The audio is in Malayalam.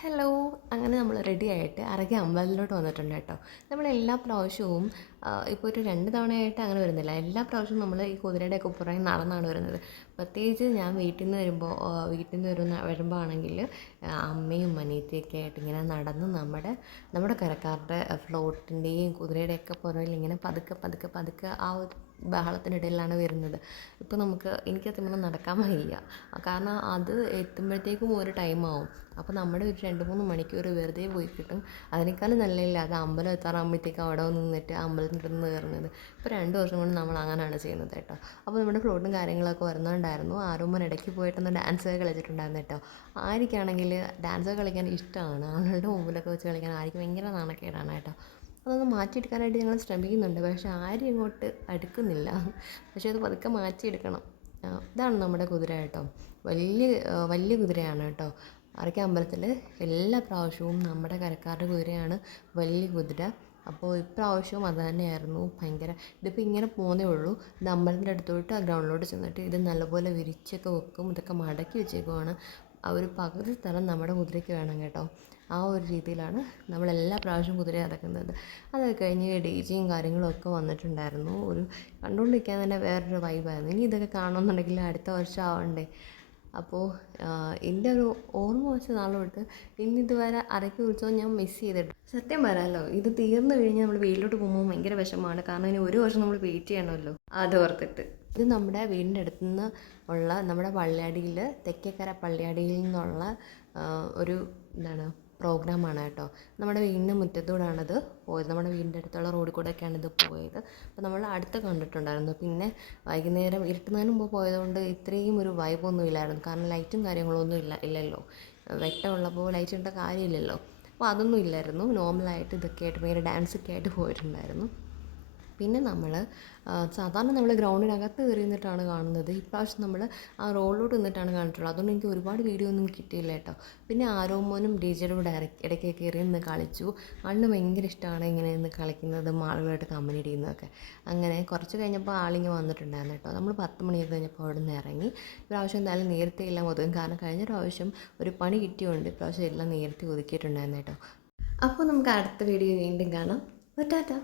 ഹലോ. അങ്ങനെ നമ്മൾ റെഡി ആയിട്ട് അറകെ അമ്പലത്തിലോട്ട് വന്നിട്ടുണ്ട് കേട്ടോ. നമ്മളെല്ലാ പ്രാവശ്യവും ഇപ്പോൾ ഒരു 2 തവണയായിട്ട് അങ്ങനെ വരുന്നില്ല. എല്ലാ പ്രാവശ്യവും നമ്മൾ ഈ കുതിരയുടെയൊക്കെ പുറകെ നടന്നാണ് വരുന്നത്. പ്രത്യേകിച്ച് ഞാൻ വീട്ടിൽ നിന്ന് വരുമ്പോൾ ആണെങ്കിൽ അമ്മയും അനിയത്തിയൊക്കെ ആയിട്ട് ഇങ്ങനെ നടന്ന് നമ്മുടെ കരക്കാരുടെ ഫ്ലോട്ടിൻ്റെയും കുതിരയുടെയൊക്കെ പുറകിൽ ഇങ്ങനെ പതുക്കെ പതുക്കെ പതുക്കെ ആ ഒരു ബഹളത്തിനിടയിലാണ് വരുന്നത്. ഇപ്പോൾ എനിക്ക് സത്യം നടക്കാൻ വയ്യ. കാരണം അത് എത്തുമ്പോഴത്തേക്കും ഒരു ടൈമാവും. അപ്പോൾ നമ്മുടെ ഒരു 2-3 മണിക്കൂർ വെറുതെ പോയി കിട്ടും. അതിനേക്കാളും നല്ലതല്ലേ അത് അമ്പലം എത്താറാകുമ്പോഴത്തേക്കും അവിടെ നിന്നിട്ട് അമ്പലത്തിൻ്റെ അടുത്ത് കയറുന്നത്. ഇപ്പോൾ 2 ദിവസം കൊണ്ട് നമ്മൾ അങ്ങനെയാണ് ചെയ്യുന്നത് കേട്ടോ. അപ്പോൾ നമ്മുടെ ഫ്ലോട്ടും കാര്യങ്ങളൊക്കെ വരുന്നുണ്ടായിരുന്നു. ആരോമൻ ഇടയ്ക്ക് പോയിട്ടൊന്ന് ഡാൻസൊക്കെ കളിച്ചിട്ടുണ്ടായിരുന്നു കേട്ടോ. ആര്യക്കാണെങ്കിൽ ഡാൻസൊക്കെ കളിക്കാൻ ഇഷ്ടമാണ്. ആളുകളുടെ മുമ്പിലൊക്കെ വെച്ച് കളിക്കാൻ ആര്യക്ക് ഭയങ്കര നാണക്കേടാണ് കേട്ടോ. അതൊന്ന് മാറ്റിയെടുക്കാനായിട്ട് ഞങ്ങൾ ശ്രമിക്കുന്നുണ്ട്. പക്ഷേ ആരും ഇങ്ങോട്ട് അടുക്കുന്നില്ല. പക്ഷേ അത് പതുക്കെ മാറ്റിയെടുക്കണം. ഇതാണ് നമ്മുടെ കുതിര കേട്ടോ. വലിയ വലിയ കുതിരയാണ് കേട്ടോ. അറയ്ക്ക അമ്പലത്തിൽ എല്ലാ പ്രാവശ്യവും നമ്മുടെ കരക്കാരുടെ കുതിരയാണ് വലിയ കുതിര. അപ്പോൾ ഇപ്രാവശ്യവും അത് തന്നെയായിരുന്നു. ഇതിപ്പോൾ ഇങ്ങനെ പോകുന്നേ ഉള്ളൂ. ഇത് അമ്പലത്തിൻ്റെ അടുത്തോട്ട് ആ ഗ്രൗണ്ടിലോട്ട് ചെന്നിട്ട് ഇത് നല്ലപോലെ വിരിച്ചൊക്കെ വെക്കും. ഇതൊക്കെ മടക്കി വെച്ചേക്കുവാണ്. ആ ഒരു പകുതി സ്ഥലം നമ്മുടെ കുതിരയ്ക്ക് വേണം കേട്ടോ. ആ ഒരു രീതിയിലാണ് നമ്മളെല്ലാ പ്രാവശ്യവും കുതിര ഇറക്കുന്നത്. അതൊക്കെ കഴിഞ്ഞ് ഡിജെയും കാര്യങ്ങളും ഒക്കെ വന്നിട്ടുണ്ടായിരുന്നു. കണ്ടുകൊണ്ടിരിക്കാൻ തന്നെ വേറൊരു വൈബായിരുന്നു. ഇനി ഇതൊക്കെ കാണണമെന്നുണ്ടെങ്കിൽ അടുത്ത വർഷം ആവണ്ടേ. അപ്പോൾ എൻ്റെ ഒരു ഓർമ്മ വെച്ച നാൾ തൊട്ട് ഇതുവരെ അരയ്ക്ക ഉത്സവം ഞാൻ മിസ് ചെയ്തിട്ടുണ്ട്. സത്യം പറയാമല്ലോ, ഇത് തീർന്നു കഴിഞ്ഞാൽ നമ്മൾ വീട്ടിലോട്ട് പോകുമ്പോൾ ഭയങ്കര വിഷമമാണ്. കാരണം ഇനി ഒരു വർഷം നമ്മൾ വെയിറ്റ് ചെയ്യണമല്ലോ. അത് ഓർത്തിട്ട് ഇത് നമ്മുടെ വീടിൻ്റെ അടുത്ത് നിന്ന് ഉള്ള നമ്മുടെ പള്ളിയാടിയിൽ തെക്കേക്കര പള്ളിയാടിയിൽ നിന്നുള്ള ഒരു പ്രോഗ്രാമാണ് കേട്ടോ. നമ്മുടെ വീടിൻ്റെ മുറ്റത്തൂടെയാണിത് പോയത്. നമ്മുടെ വീടിൻ്റെ അടുത്തുള്ള റോഡിൽ കൂടെയൊക്കെയാണ് ഇത് പോയത്. അപ്പോൾ നമ്മൾ അടുത്ത് കണ്ടിട്ടുണ്ടായിരുന്നു. പിന്നെ വൈകുന്നേരം ഇരുട്ടുന്നതിന് മുമ്പ് പോയതുകൊണ്ട് ഇത്രയും ഒരു വൈബൊന്നും ഇല്ലായിരുന്നു. കാരണം ലൈറ്റും കാര്യങ്ങളൊന്നും ഇല്ലല്ലോ. വെട്ടമുള്ളപ്പോൾ ലൈറ്റ് ഇട്ട കാര്യമില്ലല്ലോ. അപ്പോൾ അതൊന്നും ഇല്ലായിരുന്നു. നോർമലായിട്ട് ഇതൊക്കെ ആയിട്ട് ഭയങ്കര ഡാൻസൊക്കെ ആയിട്ട് പോയിട്ടുണ്ടായിരുന്നു. പിന്നെ സാധാരണ നമ്മൾ ഗ്രൗണ്ടിനകത്ത് കയറി നിന്നിട്ടാണ് കാണുന്നത്. ഇപ്രാവശ്യം നമ്മൾ ആ റോഡിലോട്ട് നിന്നിട്ടാണ് കണ്ടിട്ടുള്ളത്. അതുകൊണ്ട് എനിക്ക് ഒരുപാട് വീഡിയോ ഒന്നും കിട്ടിയില്ല കേട്ടോ. പിന്നെ ആരോമോനും ഡിജെയുടെ കൂടെ ഇടയ്ക്ക് കയറി നിന്ന് കളിച്ചു. ആളിന് ഭയങ്കര ഇഷ്ടമാണ് ഇങ്ങനെ നിന്ന് കളിക്കുന്നതും ആളുകളായിട്ട് കമ്പനി ഇടുന്നതൊക്കെ. അങ്ങനെ കുറച്ച് കഴിഞ്ഞപ്പോൾ ആളിങ്ങനെ വന്നിട്ടുണ്ടായിരുന്നു കേട്ടോ. നമ്മൾ 10 മണിയൊക്കെ കഴിഞ്ഞപ്പോൾ അവിടെ നിന്ന് ഇറങ്ങി. ഇപ്രാവശ്യം എന്തായാലും നേരത്തെ എല്ലാം ഒതുക്കും. കാരണം കഴിഞ്ഞ പ്രാവശ്യം ഒരു പണി കിട്ടിയുണ്ട്. ഇപ്രാവശ്യം എല്ലാം നേരത്തെ ഒതുക്കിയിട്ടുണ്ടായിരുന്നു കേട്ടോ. അപ്പോൾ നമുക്ക് അടുത്ത വീഡിയോ വീണ്ടും കാണാം. ടാറ്റാ.